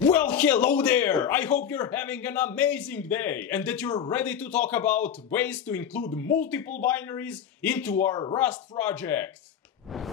Well, hello there! I hope you're having an amazing day and that you're ready to talk about ways to include multiple binaries into our Rust project.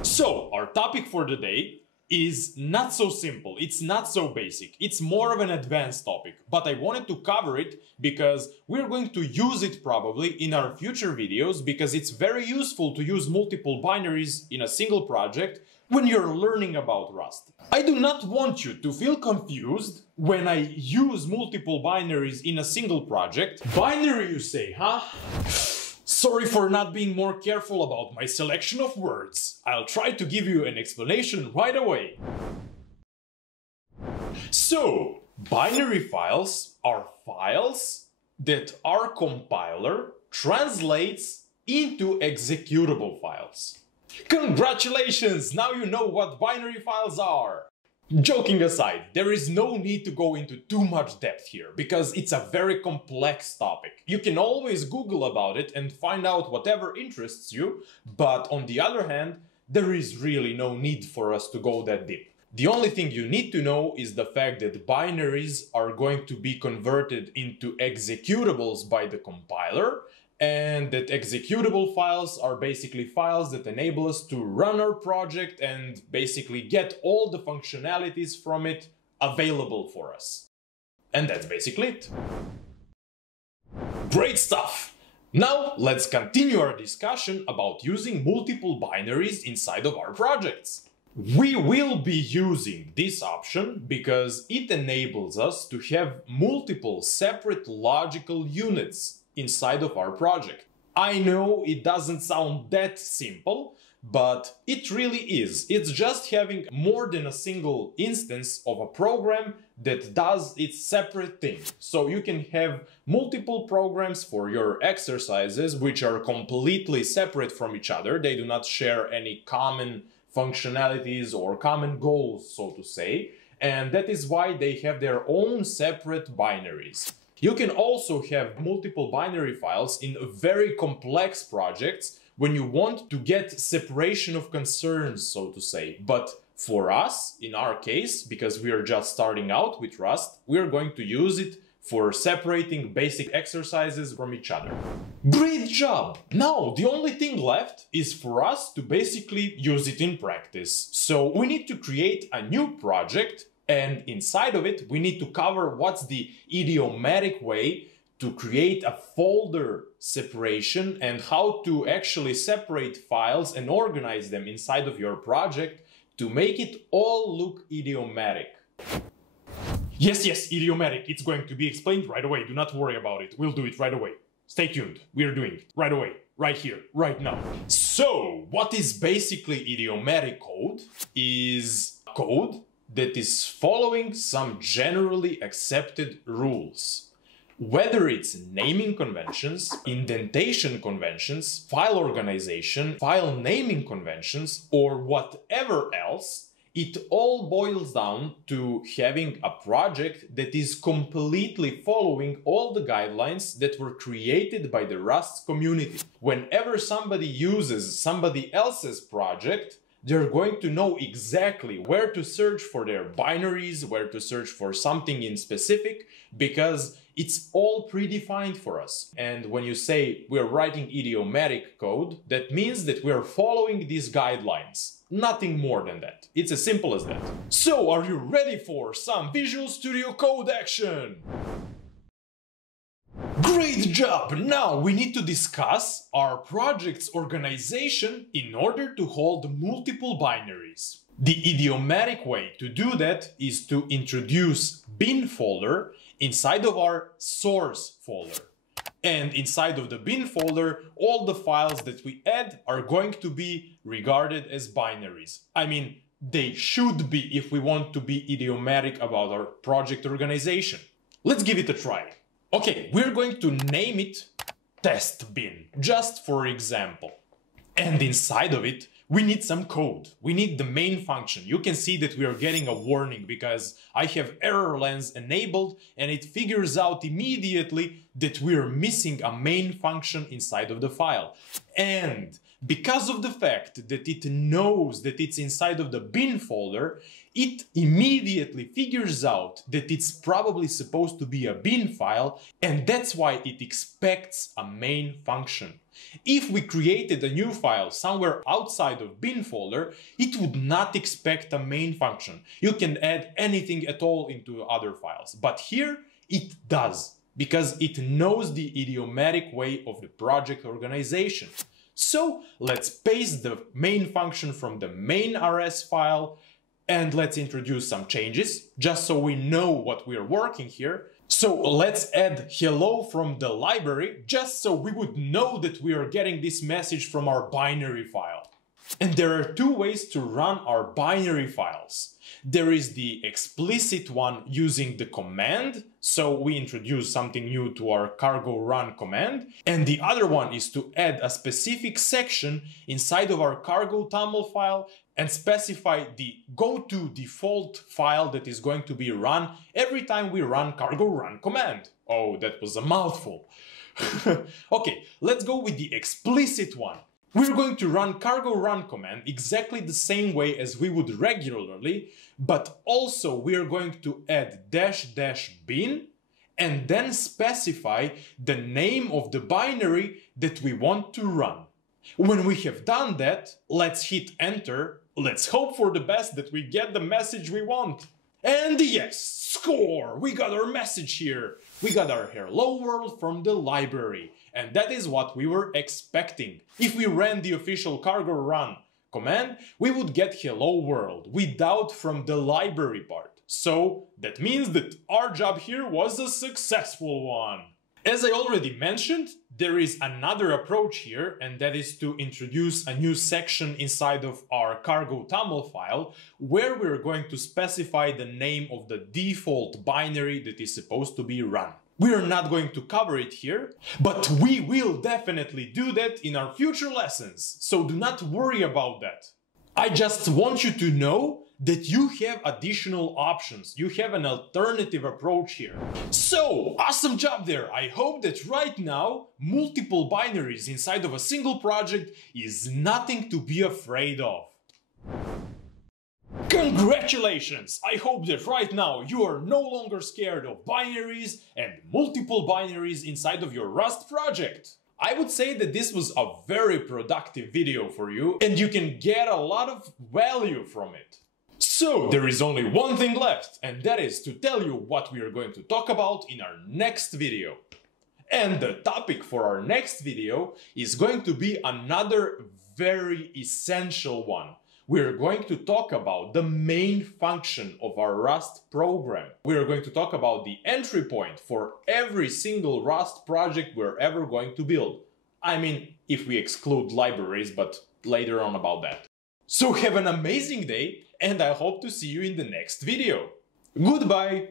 So, our topic for the day is not so simple, it's not so basic, it's more of an advanced topic, but I wanted to cover it because we're going to use it probably in our future videos because it's very useful to use multiple binaries in a single project when you're learning about Rust. I do not want you to feel confused when I use multiple binaries in a single project. Binary, you say, huh? Sorry for not being more careful about my selection of words. I'll try to give you an explanation right away. So, binary files are files that our compiler translates into executable files. Congratulations! Now you know what binary files are! Joking aside, there is no need to go into too much depth here, because it's a very complex topic. You can always Google about it and find out whatever interests you, but on the other hand, there is really no need for us to go that deep. The only thing you need to know is the fact that binaries are going to be converted into executables by the compiler, and that executable files are basically files that enable us to run our project and basically get all the functionalities from it available for us. And that's basically it. Great stuff! Now let's continue our discussion about using multiple binaries inside of our projects. We will be using this option because it enables us to have multiple separate logical units inside of our project. I know it doesn't sound that simple, but it really is. It's just having more than a single instance of a program that does its separate thing. So you can have multiple programs for your exercises which are completely separate from each other. They do not share any common functionalities or common goals, so to say, and that is why they have their own separate binaries. You can also have multiple binary files in very complex projects when you want to get separation of concerns, so to say. But for us, in our case, because we are just starting out with Rust, we are going to use it for separating basic exercises from each other. Great job! Now, the only thing left is for us to basically use it in practice. So we need to create a new project, and inside of it, we need to cover what's the idiomatic way to create a folder separation and how to actually separate files and organize them inside of your project to make it all look idiomatic. Yes, idiomatic. It's going to be explained right away. Do not worry about it. We'll do it right away. Stay tuned. We're doing it right away, right here, right now. So, what is basically idiomatic code is code that is following some generally accepted rules. Whether it's naming conventions, indentation conventions, file organization, file naming conventions, or whatever else, it all boils down to having a project that is completely following all the guidelines that were created by the Rust community. Whenever somebody uses somebody else's project, they're going to know exactly where to search for their binaries, where to search for something in specific, because it's all predefined for us. And when you say we're writing idiomatic code, that means that we're following these guidelines. Nothing more than that. It's as simple as that. So, are you ready for some Visual Studio Code action? Great job! Now we need to discuss our project's organization in order to hold multiple binaries. The idiomatic way to do that is to introduce bin folder inside of our source folder. And inside of the bin folder, all the files that we add are going to be regarded as binaries. I mean, they should be if we want to be idiomatic about our project organization. Let's give it a try. Okay, we're going to name it test bin, just for example. And inside of it, we need some code. We need the main function. You can see that we are getting a warning because I have error lens enabled and it figures out immediately that we are missing a main function inside of the file. And because of the fact that it knows that it's inside of the bin folder, it immediately figures out that it's probably supposed to be a bin file, and that's why it expects a main function. If we created a new file somewhere outside of bin folder, it would not expect a main function. You can add anything at all into other files, but here it does, because it knows the idiomatic way of the project organization. So let's paste the main function from the main RS file and let's introduce some changes, just so we know what we're working here. So let's add hello from the library, just so we would know that we are getting this message from our binary file. And there are two ways to run our binary files. There is the explicit one using the command, so we introduce something new to our cargo run command, and the other one is to add a specific section inside of our cargo TAML file and specify the go-to default file that is going to be run every time we run cargo run command. Oh, that was a mouthful. Okay, let's go with the explicit one. We're going to run cargo run command exactly the same way as we would regularly, but also we're going to add --bin and then specify the name of the binary that we want to run. When we have done that, let's hit enter. Let's hope for the best that we get the message we want. And yes, score! We got our message here. We got our hello world from the library. And that is what we were expecting. If we ran the official cargo run command, we would get hello world without from the library part. So that means that our job here was a successful one. As I already mentioned, there is another approach here, and that is to introduce a new section inside of our cargo TAML file where we're going to specify the name of the default binary that is supposed to be run. We are not going to cover it here, but we will definitely do that in our future lessons, so do not worry about that. I just want you to know that you have additional options, you have an alternative approach here. So, awesome job there! I hope that right now, multiple binaries inside of a single project is nothing to be afraid of. Congratulations! I hope that right now you are no longer scared of binaries and multiple binaries inside of your Rust project. I would say that this was a very productive video for you and you can get a lot of value from it. So there is only one thing left, and that is to tell you what we are going to talk about in our next video. And the topic for our next video is going to be another very essential one. We're going to talk about the main function of our Rust program. We're going to talk about the entry point for every single Rust project we're ever going to build. I mean, if we exclude libraries, but later on about that. So have an amazing day, and I hope to see you in the next video. Goodbye!